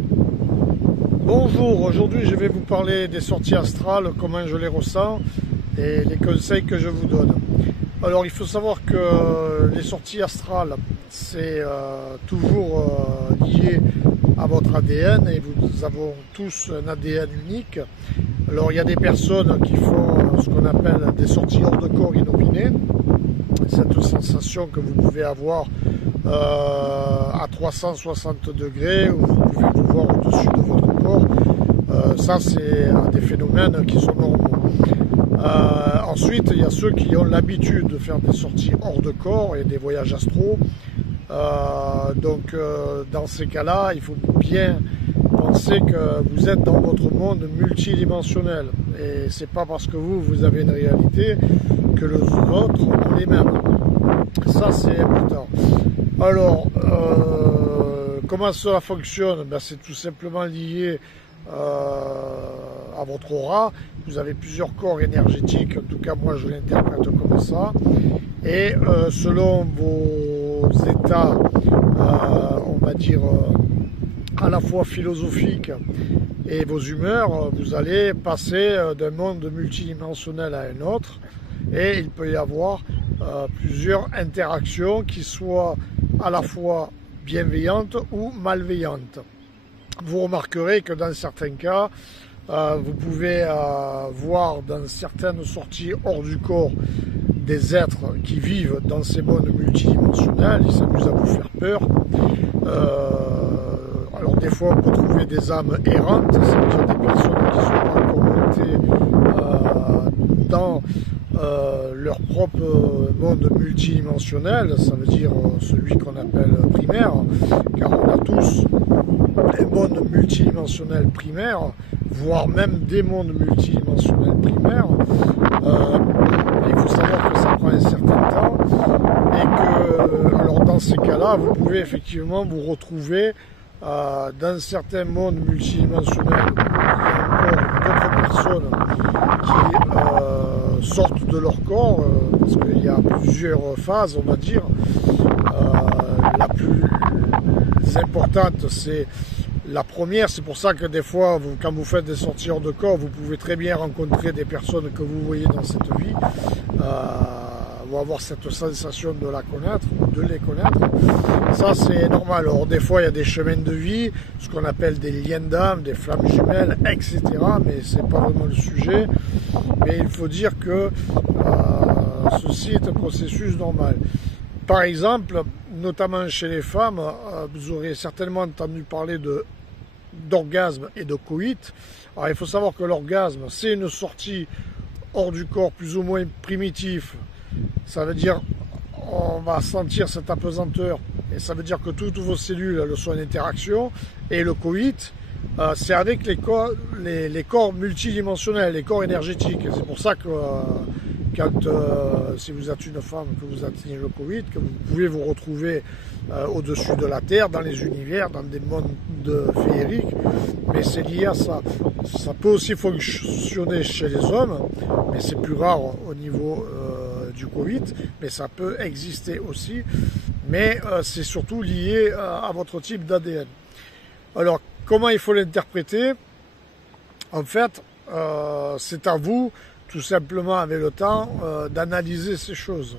Bonjour, aujourd'hui je vais vous parler des sorties astrales, comment je les ressens et les conseils que je vous donne. Alors il faut savoir que les sorties astrales c'est toujours lié à votre ADN et nous avons tous un ADN unique. Alors il y a des personnes qui font ce qu'on appelle des sorties hors de corps inopinées. Cette sensation que vous pouvez avoir à 360 degrés où vous pouvez vous voir au-dessus de votre corps. Ça, c'est des phénomènes qui sont normaux. Ensuite, il y a ceux qui ont l'habitude de faire des sorties hors de corps et des voyages astraux. Dans ces cas-là, il faut bien penser que vous êtes dans votre monde multidimensionnel. Et c'est pas parce que vous avez une réalité que les autres ont les mêmes. Ça, c'est important. Alors, comment cela fonctionne? C'est tout simplement lié à votre aura. Vous avez plusieurs corps énergétiques, en tout cas moi je l'interprète comme ça, et selon vos états, on va dire à la fois philosophiques et vos humeurs, vous allez passer d'un monde multidimensionnel à un autre, et il peut y avoir plusieurs interactions qui soient à la fois bienveillantes ou malveillantes. Vous remarquerez que dans certains cas, vous pouvez voir dans certaines sorties hors du corps des êtres qui vivent dans ces mondes multidimensionnels, ils s'amusent à vous faire peur. Alors des fois on peut trouver des âmes errantes, c'est-à-dire des personnes qui sont pas encore montées dans leur propre monde multidimensionnel, ça veut dire celui qu'on appelle primaire, car on a tous un monde multidimensionnel primaire, voire même des mondes multidimensionnels primaires. Il faut savoir que ça prend un certain temps et que, alors dans ces cas-là, vous pouvez effectivement vous retrouver dans certains mondes multidimensionnels où il y a encore d'autres personnes qui sortent de leur corps, parce qu'il y a plusieurs phases, on va dire. La plus importante, c'est la première. C'est pour ça que des fois, quand vous faites des sorties hors de corps, vous pouvez très bien rencontrer des personnes que vous voyez dans cette vie, ou avoir cette sensation de les connaître. Ça, c'est normal. Alors, des fois, il y a des chemins de vie, ce qu'on appelle des liens d'âme, des flammes jumelles, etc. Mais c'est pas vraiment le sujet. Mais il faut dire que ceci est un processus normal. Par exemple, notamment chez les femmes, vous aurez certainement entendu parler d'orgasme et de coït. Alors il faut savoir que l'orgasme, c'est une sortie hors du corps plus ou moins primitif. Ça veut dire on va sentir cette apesanteur et ça veut dire que toutes vos cellules elles sont en interaction. Et le coït, c'est avec les corps multidimensionnels, les corps énergétiques. C'est pour ça que quand, si vous êtes une femme, que vous atteignez le coït, que vous pouvez vous retrouver au-dessus de la Terre, dans les univers, dans des mondes féeriques, mais c'est lié à ça. Ça peut aussi fonctionner chez les hommes, mais c'est plus rare au niveau du coït, mais ça peut exister aussi, mais c'est surtout lié à votre type d'ADN. Alors, comment il faut l'interpréter? En fait, c'est à vous, tout simplement avec le temps, d'analyser ces choses.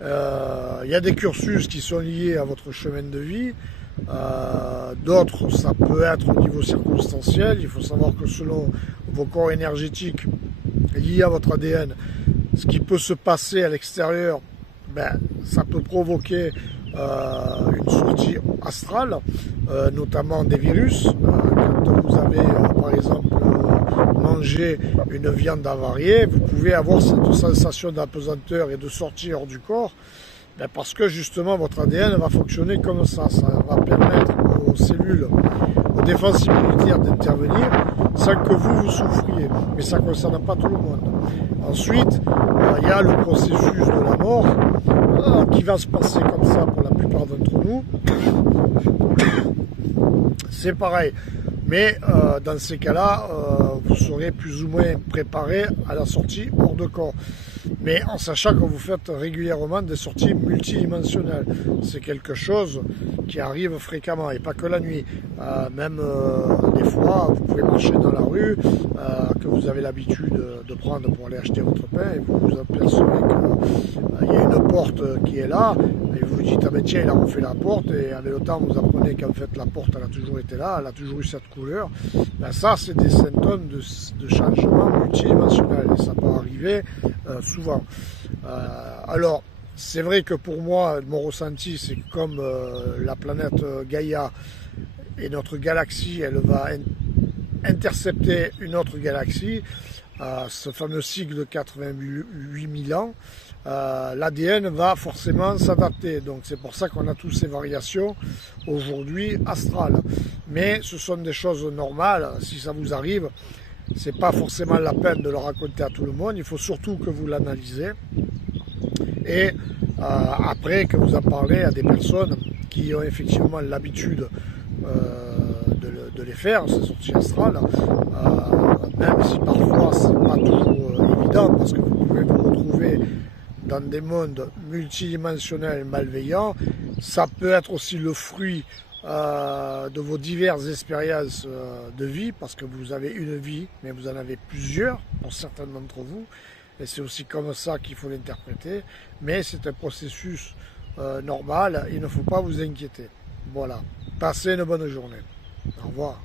Il y a des cursus qui sont liés à votre chemin de vie, d'autres ça peut être au niveau circonstanciel. Il faut savoir que selon vos corps énergétiques liés à votre ADN, ce qui peut se passer à l'extérieur, ça peut provoquer une sortie astrale, notamment des virus. Quand vous avez par exemple mangé une viande avariée, vous pouvez avoir cette sensation d'apesanteur et de sortie hors du corps, parce que justement votre ADN va fonctionner comme ça. Ça va permettre aux cellules, aux défenses immunitaires d'intervenir sans que vous souffriez. Mais ça ne concerne pas tout le monde. Ensuite, il y a le processus de la mort qui va se passer comme ça pour la plupart d'entre nous. C'est pareil. Mais dans ces cas-là, vous serez plus ou moins préparé à la sortie hors de corps. mais en sachant que vous faites régulièrement des sorties multidimensionnelles. C'est quelque chose qui arrive fréquemment, et pas que la nuit. Même des fois, vous pouvez marcher dans la rue, que vous avez l'habitude de prendre pour aller acheter votre pain, et vous vous apercevez qu'il y a une porte qui est là, et vous vous dites, ah ben tiens, il a refait la porte, et avec le temps, vous apprenez qu'en fait, la porte, elle a toujours été là, elle a toujours eu cette couleur. Ben ça, c'est des symptômes de changement multidimensionnel, et ça peut arriver souvent. Alors, c'est vrai que pour moi, mon ressenti, c'est que comme la planète Gaïa et notre galaxie, elle va intercepter une autre galaxie, ce fameux cycle de 88 000 ans, l'ADN va forcément s'adapter. Donc c'est pour ça qu'on a toutes ces variations aujourd'hui astrales. Mais ce sont des choses normales. Si ça vous arrive, c'est pas forcément la peine de le raconter à tout le monde. Il faut surtout que vous l'analysez. Et après que vous en parlez à des personnes qui ont effectivement l'habitude de les faire, ces sorties astrales, même si parfois c'est pas toujours évident, parce que vous pouvez vous retrouver dans des mondes multidimensionnels malveillants. Ça peut être aussi le fruit de vos diverses expériences de vie, parce que vous avez une vie, mais vous en avez plusieurs pour certains d'entre vous, et c'est aussi comme ça qu'il faut l'interpréter, mais c'est un processus normal, il ne faut pas vous inquiéter. Voilà, passez une bonne journée. Au revoir.